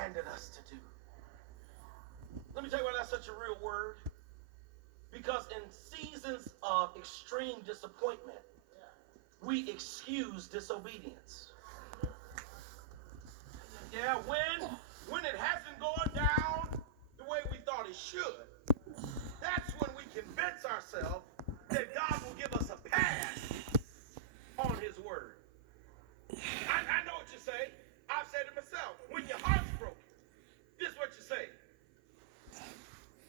commanded us to do. Let me tell you why that's such a real word. Because in seasons of extreme disappointment, we excuse disobedience. Yeah, when it hasn't gone down the way we thought it should, that's when we convince ourselves that God will give us a pass on his word. I know what you say. I've said it myself. When your heart's broken, this is what you say.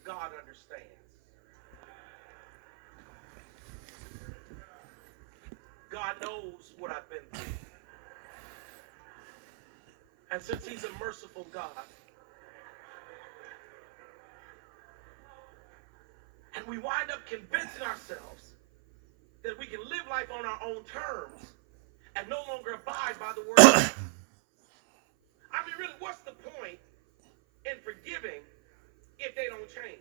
God understands. God knows what I've been through. And since he's a merciful God, and we wind up convincing ourselves that we can live life on our own terms and no longer abide by the word of God. I mean, really, what's the point in forgiving if they don't change?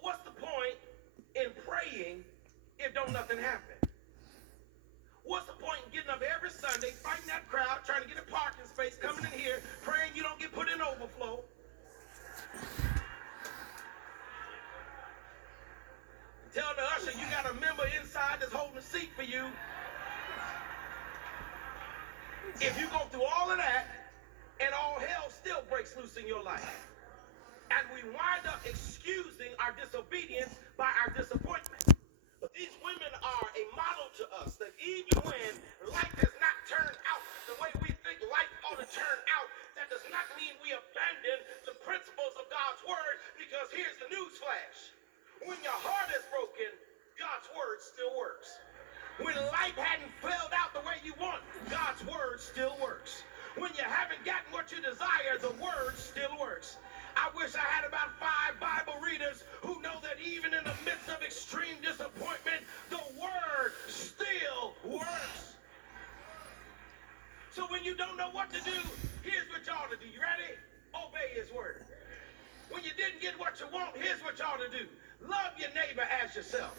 What's the point in praying if don't nothing happen? What's the point in getting up every Sunday, fighting that crowd, trying to get a parking space, coming in here, praying you don't get put in overflow? Telling the usher you got a member inside that's holding a seat for you. If you go through all of that, and all hell still breaks loose in your life. And we wind up excusing our disobedience by our disappointment. But these women are a model to us that even when life has not turned out the way we think life ought to turn out, that does not mean we abandon the principles of God's word, because here's the news flash. When your heart is broken, God's word still works. When life hadn't filled out the way you want, God's word still works. When you haven't gotten what you desire, the word still works. I wish I had about 5 Bible readers who know that even in the midst of extreme disappointment, the word still works. So when you don't know what to do, here's what you ought to do. You ready? Obey his word. When you didn't get what you want, here's what you ought to do. Love your neighbor as yourself.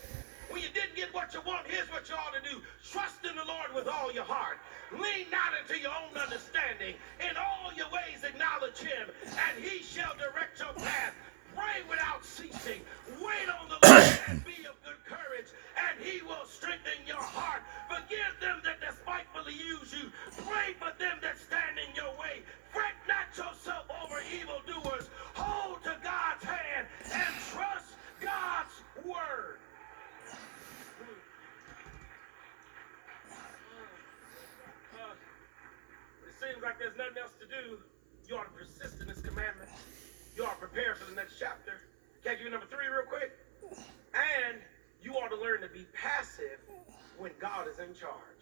When you didn't get what you want, here's what you ought to do. Trust in the Lord with all your heart. Lean not into your own understanding. In all your ways acknowledge him, and he shall direct your path. Pray without ceasing. Wait on the Lord and be of good courage, and he will strengthen your heart. Forgive them that despitefully use you. Pray for them that stand in your way. Fret not yourself over evildoers. Hold to God's hand and trust God's word. Seems like there's nothing else to do. You ought to persist in his commandments. You ought to prepare for the next chapter. Can I give you number 3 real quick? And you ought to learn to be passive when God is in charge.